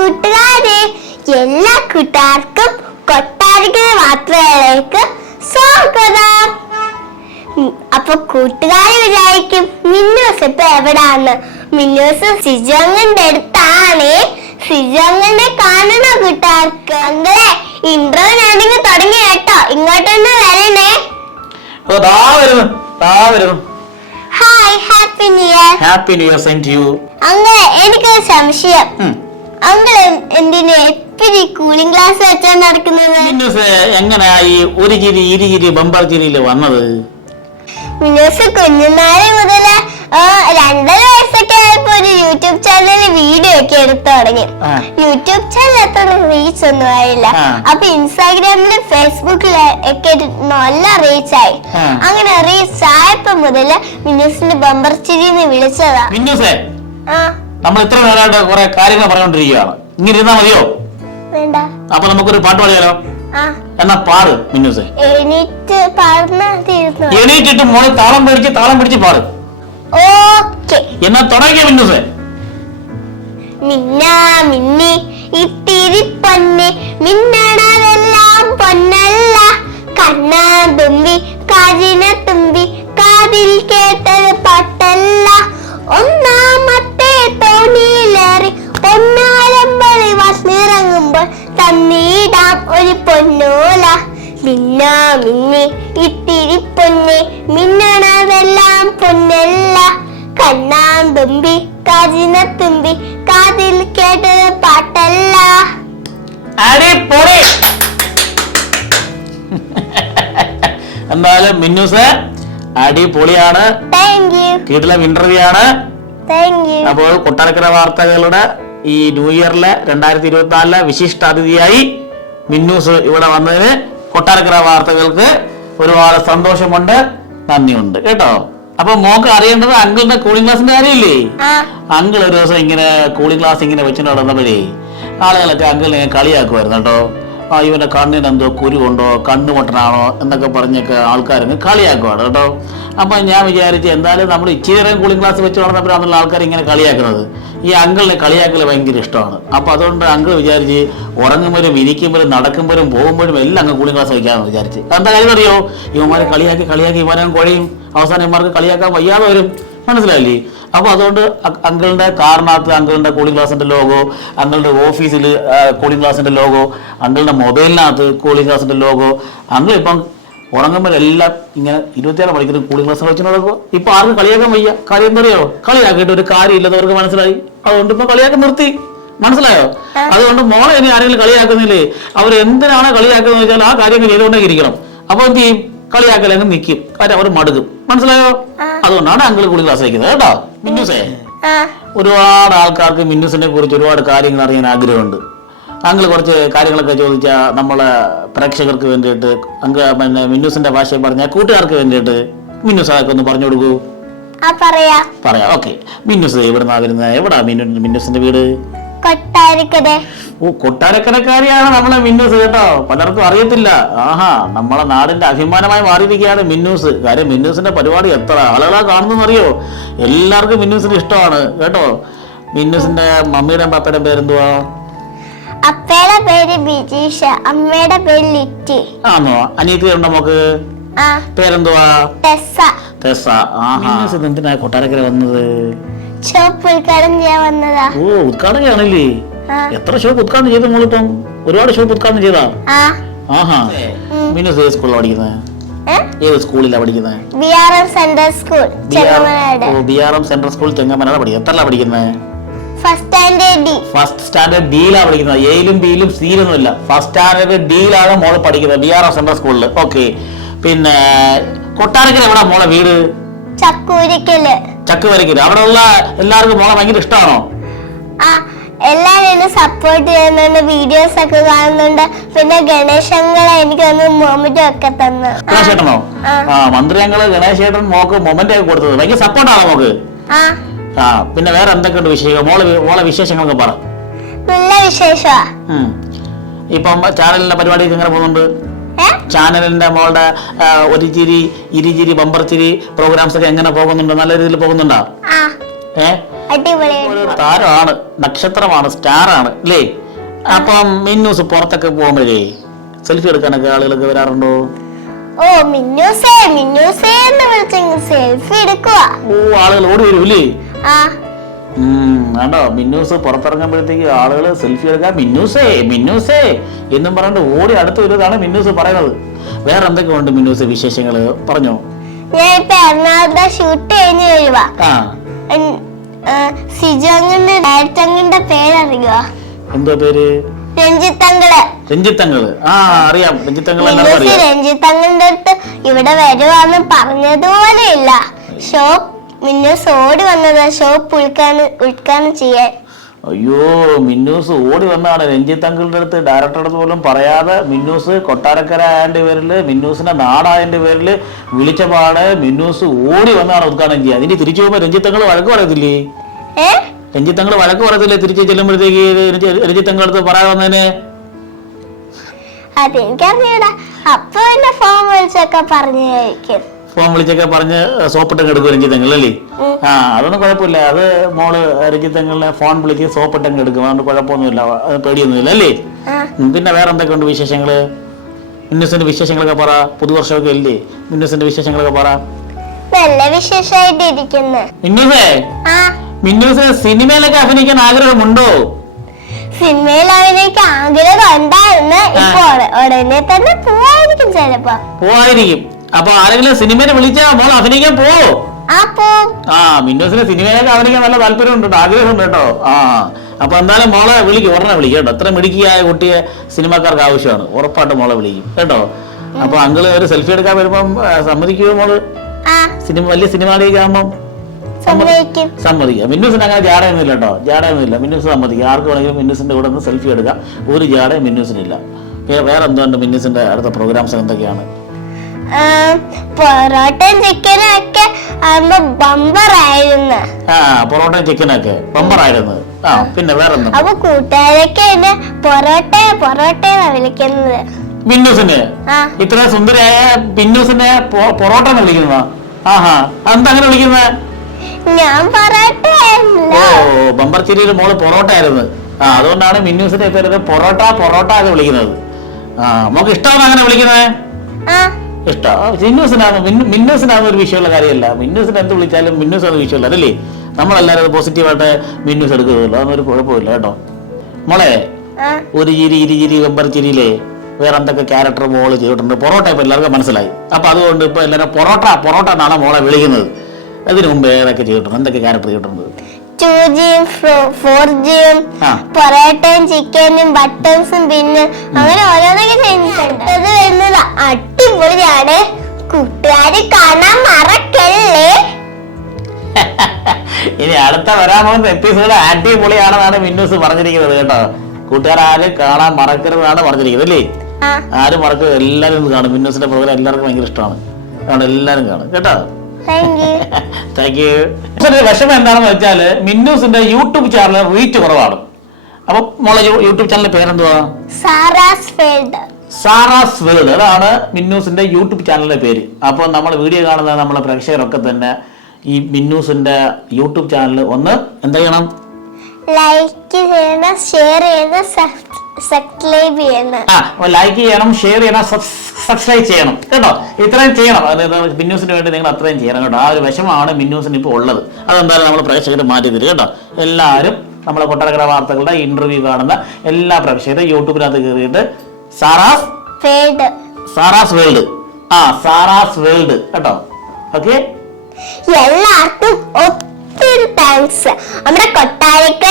കൂട്ടുകാരെ എല്ലാ കൂട്ടുകാർക്കും കൊട്ടാരക്കര മാത്രയിലേക്ക് സ്വാഗതം. അപ്പൊ കൂട്ടുകാർ വിചാരിക്കും മിന്നൂസ് ഇപ്പൊ എവിടാന്ന്. മിന്നൂസ് സിജോങ്ങന്റെ അടുത്താണ്. സിജോങ്ങനെ കാണണ കൂട്ടുകാർക്ക്? അങ്ങളെ ഇൻട്രോ ഞാനിങ്ങ് തുടങ്ങി കേട്ടോ. വരണേ. വരുന്നു ദാ വരുന്നു. Hi happy new year happy new year to you അങ്ങനെ എനിക്കൊരു സംശയം. അങ്കിൾ എന്തിനു എപ്പോഴും കൂളിംഗ് ഗ്ലാസ് വെച്ചാ നടക്കുന്നത്? മിന്നൂസ് എങ്ങനെയാ ഈ ഒരു ചിരി ഇരു ചിരി ബമ്പർ ചിരിയിൽ വന്നത്? മിനോസ് കുഞ്ഞുനാളെ മുതൽ രണ്ടര വയസ്സൊക്കെ ആയപ്പോ ഒരു യൂട്യൂബ് ചാനലിൽ വീഡിയോ ഒക്കെ എടുത്തു തുടങ്ങി. ആ. യൂട്യൂബ് ചാനൽ അത്ര റീച്ച് ഒന്നും ആയില്ല. ആ. അപ്പൊ ഇൻസ്റ്റാഗ്രാമിലും ഫേസ്ബുക്കിലും ഒക്കെ ഒരു നല്ല റീച്ച് ആയി. ആ. അങ്ങനെ റീച്ച് ആയപ്പോ മുതൽ മിനോസിന്റെ ബമ്പർ ചിരിന്ന് വിളിച്ചതാ. മിന്നൂസേ. ആ. നമ്മൾ ഇത്ര നേരമായിട്ട് കുറെ കാര്യങ്ങൾ പറഞ്ഞുകൊണ്ടിരിക്കുകയാണ്. ഇങ്ങനെ ഇരുന്നാ മതിയോ? വേണ്ട. അപ്പൊ നമുക്കൊരു പാട്ട് പാടിയാലോ? എന്നാ പാട് മിന്നൂസേ. എണീറ്റ് എണീറ്റിട്ട് മോളെ താളം പിടിച്ച് താളം പിടിച്ച് പാട്. എന്നാ തുടങ്ങിയ മിന്നൂസേ. മിന്നാ മിന്നി ഇത്തിരി പൊന്നെ മിന്നണതെല്ലാം പൊന്നല്ല. കണ്ണാ തുമ്പി കാതിന തുമ്പി കാതിൽ കേട്ടത് പാട്ടല്ല. ഒന്നാമത്തെ തോണിയിലേറി പൊന്നാലമ്പളി വന്നിറങ്ങുമ്പോൾ തന്നീടാം ഒരു പൊന്നോല. മിന്നാ മിന്നി ഇത്തിരി പൊന്നെ മിന്നണതെല്ലാം പൊന്നല്ല. കണ്ണാൻ തുമ്പി കാതിന തുമ്പി കാതിൽ കേട്ടത് പാട്ടല്ല. എന്നാലും മിന്നു സർ അടിപൊളിയാണ്. കീട്ടിലെ ഇന്റർവ്യൂ ആണ്. അപ്പോൾ കൊട്ടാരക്കര വാർത്തകളുടെ ഈ ന്യൂ ഇയറിലെ രണ്ടായിരത്തി ഇരുപത്തിനാലിലെ വിശിഷ്ട അതിഥിയായി മിന്നൂസ് ഇവിടെ വന്നതിന് കൊട്ടാരക്കര വാർത്തകൾക്ക് ഒരുപാട് സന്തോഷമുണ്ട് നന്ദിയുണ്ട് കേട്ടോ. അപ്പൊ മോക്ക് അറിയേണ്ടത് അങ്കിളിന്റെ കൂളിംഗ് ക്ലാസിന്റെ കാര്യമില്ലേ? അങ്കിൾ ഒരു ദിവസം ഇങ്ങനെ കൂളിംഗ് ക്ലാസ് ഇങ്ങനെ വെച്ചിട്ട് നടന്നപ്പോഴേ ആളുകളൊക്കെ അങ്കിളിനെ കളിയാക്കുമായിരുന്നു കേട്ടോ. ആ ഇവന്റെ കണ്ണിന് എന്തോ കുരുണ്ടോ കണ്ണുമൊട്ടനാണോ എന്നൊക്കെ പറഞ്ഞൊക്കെ ആൾക്കാരങ്ങ് കളിയാക്കുവാണ് കേട്ടോ. അപ്പൊ ഞാൻ വിചാരിച്ചു എന്തായാലും നമ്മൾ ഇച്ചിരി കൂളിംഗ് ഗ്ലാസ് വെച്ച് വളർന്നപ്പോഴാണല്ലോ ആൾക്കാർ ഇങ്ങനെ കളിയാക്കുന്നത്. ഈ അങ്കിളിനെ കളിയാക്കൽ ഭയങ്കര ഇഷ്ടമാണ്. അപ്പൊ അതുകൊണ്ട് അങ്കിൾ വിചാരിച്ച് ഉറങ്ങുമ്പോഴും ഇരിക്കുമ്പോഴും നടക്കുമ്പോഴും പോകുമ്പോഴും എല്ലാം അങ്ങ് കൂളിംഗ് ഗ്ലാസ് വയ്ക്കാമെന്ന് വിചാരിച്ച്. എന്താ കാര്യം അറിയോ? ഇവന്മാരെ കളിയാക്കി കളിയാക്കി ഇവനെ കുഴയും. അവസാനം ഇവന്മാർക്ക് കളിയാക്കാൻ വയ്യാതെ വരും. മനസ്സിലായില്ലേ? അപ്പൊ അതുകൊണ്ട് അങ്കിളിന്റെ കാറിനകത്ത് അങ്കിളിന്റെ കൂളിംഗ് ഗ്ലാസിന്റെ ലോഗോ അങ്കിളുടെ ഓഫീസിൽ കൂളിംഗ് ഗ്ലാസിന്റെ ലോഗോ അങ്കിളുടെ മൊബൈലിനകത്ത് കൂളിംഗ് ഗ്ലാസിന്റെ ലോഗോ അങ്കിൾ ഇപ്പം ഉറങ്ങുമ്പോഴെല്ലാം ഇങ്ങനെ ഇരുപത്തിയാറ് മണിക്കൂർ കൂളിംഗ് ഗ്ലാസ് വെച്ച് നടക്കുക ഇപ്പൊ ആർക്കും കളിയാക്കാൻ വയ്യ. കാര്യം അറിയോ? കളിയാക്കിയിട്ട് ഒരു കാര്യമില്ലെന്നവർക്ക് മനസ്സിലായി. അതുകൊണ്ട് ഇപ്പൊ കളിയാക്കി നിർത്തി. മനസ്സിലായോ? അതുകൊണ്ട് മോളെ ഇനി ആരെങ്കിലും കളിയാക്കുന്നില്ലേ? അവർ എന്തിനാണ് കളിയാക്കുന്നത് വെച്ചാൽ ആ കാര്യങ്ങൾ ചെയ്തുകൊണ്ടേ ഇരിക്കണം അപ്പൊ എന്ത് ചെയ്യും? കളിയാക്കലങ്ങ് നിൽക്കും കാര്യം അവർ മടുക്കും. മനസ്സിലായോ? അതുകൊണ്ടാണ് അങ്കിൾ കൂടി ക്ലാസ് വയ്ക്കുന്നത് കേട്ടോ. മിന്നുസേ. ഒരുപാട് ആൾക്കാർക്ക് മിന്നുസിനെ കുറിച്ച് ഒരുപാട് കാര്യങ്ങൾ അറിയാൻ ആഗ്രഹമുണ്ട്. അങ്കിൾ കുറച്ച് കാര്യങ്ങളൊക്കെ ചോദിച്ചാൽ നമ്മളെ പ്രേക്ഷകർക്ക് വേണ്ടിയിട്ട് അങ്ക് പിന്നെ മിന്നൂസിന്റെ ഭാഷയിൽ പറഞ്ഞ കൂട്ടുകാർക്ക് വേണ്ടിയിട്ട് മിന്നൂസ് അതൊക്കെ ഒന്ന് പറഞ്ഞു കൊടുക്കൂ. പറയാ. പറയാം ഓക്കെ. മിന്നൂസ് എവിടുന്നാ വരുന്നത് എവിടാ മിന്നു മിന്നൂസിന്റെ വീട്? കൊട്ടാരക്കര. ഓ കൊട്ടാരക്കരക്കാരിയാണ് നമ്മളെ മിന്നൂസ് കേട്ടോ. പലർക്കും അറിയത്തില്ല. ആഹാ നമ്മളെ നാടിന്റെ അഭിമാനമായി മാറിയിരിക്കുകയാണ് മിന്നൂസ്. കാര്യം മിന്നൂസിന്റെ പരിപാടി എത്ര ആളുകളാ കാണുന്നെന്ന് അറിയോ എല്ലാവർക്കും മിന്നൂസിന് ഇഷ്ടമാണ് കേട്ടോ. മിന്നൂസിന്റെ മമ്മിയുടെ പപ്പയുടെ പേരെന്തുവാ? അപ്പയുടെ പേര് ബിജീഷ് അമ്മയുടെ പേര് ലിറ്റി. ആണോ അനിയത്തി ഉണ്ടോ മോക്ക്? ആ. പേരെന്തുവാ? ടെസ്സ. ടെസ്സ. ആഹാ. എന്തിനാ കൊട്ടാരക്കര വന്നത്? ഷോപ്പ് ഉദ്ഘാടനം ചെയ്യാൻ വന്നതാ. ഓ ഉദ്ഘാടകയാണല്ലേ? എത്ര ഷോപ്പ് ഉദ്ഘാടനം ചെയ്തു മോളിപ്പം ഒരുപാട് ഷോപ്പ് ഉദ്ഘാടനം ചെയ്താ? ആ. ആഹാ. മിന്നൂസ് ഏത് സ്കൂളിലാണ് പഠിക്കുന്നത് ഏത് സ്കൂളിലാണ് പഠിക്കുന്നത് B R M central school Chengamanad B R M central school ചെങ്ങമനാണ് പഠിക്കുന്നത് എത്രല്ല പഠിക്കുന്നത് ഫസ്റ്റ് ഫസ്റ്റ് സ്റ്റാൻഡേർഡ് ഡിയിലാണ് പഠിക്കുന്നത്. എയിലും ബിയിലും സിയിലൊന്നും ഇല്ല. ഫസ്റ്റ് സ്റ്റാൻഡേർഡ് ഡിയിലാണ് മോൾ പഠിക്കുന്നത്. ബി ആർ എം സെൻട്രൽ സ്കൂളിൽ ഓക്കെ പിന്നെ കൊട്ടാരക്കര എവിടെ മോളെ വീട്? ചക്കൂരിക്കൽ. ചക്കുവരക്കില്ല അവിടെ ഉള്ള എല്ലാവർക്കും മോളെ ഭയങ്കര ഇഷ്ടമാണോ? എല്ലാവരും സപ്പോർട്ട് ചെയ്യുന്നുണ്ട്. വീഡിയോസ് ഒക്കെ കാണുന്നുണ്ട്. പിന്നെ ഗണേശങ്ങളെ എനിക്കൊന്ന് മൊമെന്റ് ഒക്കെ തന്നു. ഗണേശേട്ടനോ? ആ. മന്ത്രി അങ്ങൾ ഗണേശേട്ടൻ മോക്ക് മൊമെന്റ് ഒക്കെ കൊടുത്തത്. ഭയങ്കര സപ്പോർട്ടാണോ മോക്ക്? ആ. ആ പിന്നെ വേറെ എന്തൊക്കെയുണ്ട് വിശേഷം? മോളെ മോളെ വിശേഷങ്ങളൊക്കെ പറ. നല്ല വിശേഷമാ ഉം. ഇപ്പം ചാനലിന്റെ പരിപാടി എങ്ങനെ പോകുന്നുണ്ട്? ഏ? ചാനലിന്റെ മോളുടെ ആ, ഒരു ചിരി ഇരുചിരി ബമ്പർ ചിരി പ്രോഗ്രാംസ് ഒക്കെ എങ്ങനെ പോകുന്നുണ്ട്? നല്ല രീതിയിൽ പോകുന്നുണ്ടോ? ആ. ഒരു താരമാണ്. നക്ഷത്രമാണ് സ്റ്റാറാണ് അല്ലേ? അപ്പം മിന്നൂസ് പുറത്തൊക്കെ പോകുമ്പോഴേ സെൽഫി എടുക്കാനൊക്കെ ആളുകളൊക്കെ വരാറുണ്ടോ? ഓ മിന്നൂസേ മിന്നൂസേ എന്ന് വിളിച്ചെങ്കിൽ സെൽഫി എടുക്കുക ഓ ആളുകൾ ഓടി വരും അല്ലേ കണ്ടോ? മിന്നൂസ് പുറത്തിറങ്ങുമ്പോഴത്തേക്ക് ആളുകൾ സെൽഫി എടുക്കാൻ മിന്നൂസേ മിന്നൂസേ എന്നും പറഞ്ഞിട്ട് ഓടി അടുത്ത് വരുന്നതാണ് മിന്നൂസ് പറയുന്നത്. വേറെ എന്തൊക്കെ ഉണ്ട് മിന്നൂസ് വിശേഷങ്ങൾ പറഞ്ഞോ. ഞാൻ ഇപ്പൊ എറണാകുളത്തെ ഷൂട്ട് കഴിഞ്ഞ് വരുവാ സിജോങ്ങിന്റെ ഡയറക്ടറിന്റെ പേരറിയുക എന്തോ പേര്? രഞ്ജിത്തങ്ങൾ രഞ്ജിത്തങ്ങൾ ആ അറിയാം. രഞ്ജിത്തങ്ങൾ അറിയാം. രഞ്ജിത്തങ്ങളുടെ അടുത്ത് ഇവിടെ വരുവാന്ന് പറഞ്ഞതുപോലെ ഇല്ല ഷോ മിന്നൂസ് ഓടി വന്നത് ഷോപ്പ് ഉൾക്കാന് ഉൾക്കാനും ചെയ്യാൻ. അയ്യോ മിന്നൂസ് ഓടി വന്നാണ്. രഞ്ജിത്ത് അങ്കിളിന്റെ അടുത്ത് ഡയറക്ടറുടെ അടുത്ത് പോലും പറയാതെ മിന്നൂസ് കൊട്ടാരക്കര ആയതിന്റെ പേരിൽ മിന്നൂസിന്റെ നാടായതിന്റെ പേരിൽ വിളിച്ച പാട് മിന്നൂസ് ഓടി വന്നാണ് ഉദ്ഘാടനം ചെയ്യുക. അതിന് തിരിച്ചു പോകുമ്പോ അങ്കിൾ വഴക്ക് പറയത്തില്ലേ? രഞ്ജിത്ത് അങ്കിൾ വഴക്ക് പറയത്തില്ലേ? തിരിച്ചു ചെല്ലുമ്പോഴത്തേക്ക് രഞ്ജിത്തങ്ങളുടെ അടുത്ത് പറയാൻ വന്നതിന് അതെനിക്കറിഞ്ഞൂടാ. അപ്പൊ എന്നെ ഫോൺ വിളിച്ചൊക്കെ പറഞ്ഞായിരിക്കും ഫോൺ വിളിച്ചൊക്കെ പറഞ്ഞ് സോപ്പിട്ടൊക്കെ എടുക്കും രഞ്ജിത്തങ്ങൾ അല്ലേ? ആ അതൊന്നും കുഴപ്പമില്ല. അത് മോൾ രഞ്ജിത്തങ്ങളിലെ ഫോൺ വിളിച്ച് സോപ്പിട്ടങ്ങ് എടുക്കും. അതുകൊണ്ട് കുഴപ്പമൊന്നുമില്ല. അത് പേടിയൊന്നുമില്ല അല്ലേ? പിന്നെ വേറെ എന്തൊക്കെയുണ്ട് വിശേഷങ്ങൾ? മിന്നസിന്റെ വിശേഷങ്ങളൊക്കെ പറ. പുതുവർഷമൊക്കെ അല്ലേ മിന്നസിന്റെ വിശേഷങ്ങളൊക്കെ പറ. നല്ല വിശേഷമായിട്ട് ഇരിക്കുന്നു മിന്നൂസേ മിന്നൂസ് സിനിമയിലൊക്കെ അഭിനയിക്കാൻ ആഗ്രഹമുണ്ടോ? സിനിമയിൽ അവനേക്ക് ആഗ്രഹം ഉണ്ടായിരുന്നു ഇപ്പൊ ഉട- ഉടനെ തന്നെ പോവായിരിക്കും ചിലപ്പോ പോവായിരിക്കും. അപ്പൊ ആരെങ്കിലും സിനിമയിൽ വിളിച്ചാ മോൾ അഭിനയിക്കാൻ പോവോ ആ മിന്നോസിന് സിനിമയിലൊക്കെ അഭിനയിക്കാൻ നല്ല താല്പര്യമുണ്ട് ഉണ്ട് ആഗ്രഹമുണ്ട് കേട്ടോ. ആ അപ്പൊ എന്തായാലും മോളെ വിളിക്കും ഉടനെ വിളിക്കും കേട്ടോ. എത്ര മിടുക്കിയായ കുട്ടിയെ സിനിമാക്കാർക്ക് ആവശ്യമാണ്. ഉറപ്പായിട്ട് മോളെ വിളിക്കും കേട്ടോ. അപ്പൊ അങ്കിൾ ഒരു സെൽഫി എടുക്കാൻ വരുമ്പം സമ്മതിക്കുമോ മോൾ? സിനിമ വലിയ സിനിമയിലേക്ക് ആകുമ്പം സമ്മതിക്കും. സമ്മതിക്കുക മിന്നൂസിന് അങ്ങനെ ജാടയൊന്നുമില്ല കേട്ടോ. ജാടയൊന്നുമില്ല. മിന്നൂസ് സമ്മതിക്കും. ആർക്ക് വേണമെങ്കിലും മിന്നൂസിന്റെ കൂടെ നിന്ന് സെൽഫി എടുക്കാം. ഒരു ജാടയും മിന്നൂസിനില്ല. വേറെ എന്തുകൊണ്ട് മിന്നൂസിന്റെ അടുത്ത പ്രോഗ്രാംസ് എന്തൊക്കെയാണ്? പൊറോട്ടയും ചിക്കനും ഒക്കെ ആകുമ്പോ ബമ്പറായിരുന്നു ആ പൊറോട്ടയും ചിക്കനൊക്കെ ബമ്പറായിരുന്നു ആ പിന്നെ വേറെ അപ്പൊ കൂട്ടുകാരൊക്കെ എന്നെ പൊറോട്ട പൊറോട്ട വിളിക്കുന്നത്. മിന്നൂസിന് ആ. ഇത്ര സുന്ദരയായ മിന്നൂസിനെ പൊ- പൊറോട്ട എന്ന് വിളിക്കുന്നതാ? ആഹാ എന്താ അങ്ങനെ വിളിക്കുന്നത്? ഞാൻ പൊറോട്ട ഓ ബമ്പർ ചിരിയിൽ മോൾ പൊറോട്ട ആയിരുന്നു. ആ അതുകൊണ്ടാണ് മിന്നൂസിന്റെ പേര് പൊറോട്ട പൊറോട്ട എന്ന് വിളിക്കുന്നത്. ആ നമുക്ക് ഇഷ്ടമാണ് അങ്ങനെ വിളിക്കുന്നത്? ആ ഇഷ്ടം മിന്നൂസിനാണ് മിന്നൂസിനാണ് ഒരു വിഷയമുള്ള കാര്യമല്ല. മിന്നൂസിന് എന്ത് വിളിച്ചാലും മിന്നൂസ് അത് വിഷയമല്ല അതല്ലേ? നമ്മളെല്ലാവരും അത് പോസിറ്റീവായിട്ട് മിന്നൂസ് എടുക്കുകയുള്ളൂ അതൊന്നും ഒരു കുഴപ്പമില്ല കേട്ടോ. മോളെ ഒരു ചിരി ഇരി ചിരി വെമ്പർ ചിരിയിലെ വേറെ എന്തൊക്കെ ക്യാരക്ടർ മോൾ ചെയ്തിട്ടുണ്ട്. പൊറോട്ട ഇപ്പൊ എല്ലാവർക്കും മനസ്സിലായി. അപ്പൊ അതുകൊണ്ട് ഇപ്പൊ എല്ലാവരും പൊറോട്ട പൊറോട്ട എന്നാണ് മോളെ വിളിക്കുന്നത്. അതിനു മുമ്പ് ഏതൊക്കെ ചെയ്തിട്ടുണ്ട്? എന്തൊക്കെ ക്യാരക്ടർ ചെയ്തിട്ടുണ്ട്? ടു ജിയും ഫോർ ജിയും പൊറോട്ടയും ചിക്കനും ബട്ടേഴ്സും പിന്നെ അങ്ങനെ ഓരോന്നൊക്കെ ചെയ്തിട്ടുണ്ട്. അത് വരുന്നത് അടിപൊളിയാണ് കൂട്ടുകാര് കാണാൻ മറക്കല്ലേ? ഇനി അടുത്ത വരാൻ പോകുന്ന എപ്പിസോഡ് അടിപൊളിയാണെന്നാണ് മിന്നൂസ് പറഞ്ഞിരിക്കുന്നത് കേട്ടോ. കൂട്ടുകാർ ആരും കാണാൻ മറക്കരുതെന്നാണ് പറഞ്ഞിരിക്കുന്നത് അല്ലേ? ആരും മറക്കരുത്. എല്ലാവരും കാണും. മിന്നൂസിന്റെ പ്രോഗ്രാം എല്ലാവർക്കും ഭയങ്കര ഇഷ്ടമാണ്. അതുകൊണ്ട് എല്ലാവരും കാണും. കേട്ടോ? താങ്ക് യു വിഷമം എന്താണെന്ന് വെച്ചാൽ മിന്നൂസിന്റെ യൂട്യൂബ് ചാനൽ റീച്ച് കുറവാണ്. അപ്പൊ മോളെ യൂട്യൂബ് ചാനലിന്റെ പേരെന്തുവാ? Sara's field. സാറാസ് വേൾഡ് അതാണ് മിന്നൂസിന്റെ യൂട്യൂബ് ചാനലിന്റെ പേര്. അപ്പോൾ നമ്മൾ വീഡിയോ കാണുന്ന നമ്മളെ പ്രേക്ഷകരൊക്കെ തന്നെ ഈ മിന്നൂസിന്റെ യൂട്യൂബ് ചാനൽ ഒന്ന് എന്താ ചെയ്യണം ലൈക്ക് ചെയ്യണം ഷെയർ ചെയ്യണം സബ്സ്ക്രൈബ് ചെയ്യണം. ആ ലൈക്ക് ചെയ്യണം ഷെയർ ചെയ്യണം സബ്സ്ക്രൈബ് ചെയ്യണം. കേട്ടോ? ഇത്രയും ചെയ്യണം. അതായത് മിന്നൂസിന് വേണ്ടി നിങ്ങൾ അത്രയും ചെയ്യണം കേട്ടോ. ആ ഒരു വിഷമമാണ് മിന്നൂസിന് ഇപ്പോൾ ഉള്ളത്. അതെന്തായാലും നമ്മൾ പ്രേക്ഷകർ മാറ്റി തരും കേട്ടോ. എല്ലാവരും നമ്മളെ കൊട്ടാരക്കര വാർത്തകളുടെ ഇന്റർവ്യൂ കാണുന്ന എല്ലാ പ്രേക്ഷകരും യൂട്യൂബിനകത്ത് കയറിയിട്ട് സാറാസ്? വേൾഡ് സാറാസ് വേൾഡ് ആ സാറാസ് വേൾഡ് കേട്ടോ? ഓക്കെ എല്ലാവർക്കും ഒത്തിരി താങ്ക്സ് നമ്മുടെ ഇനിയും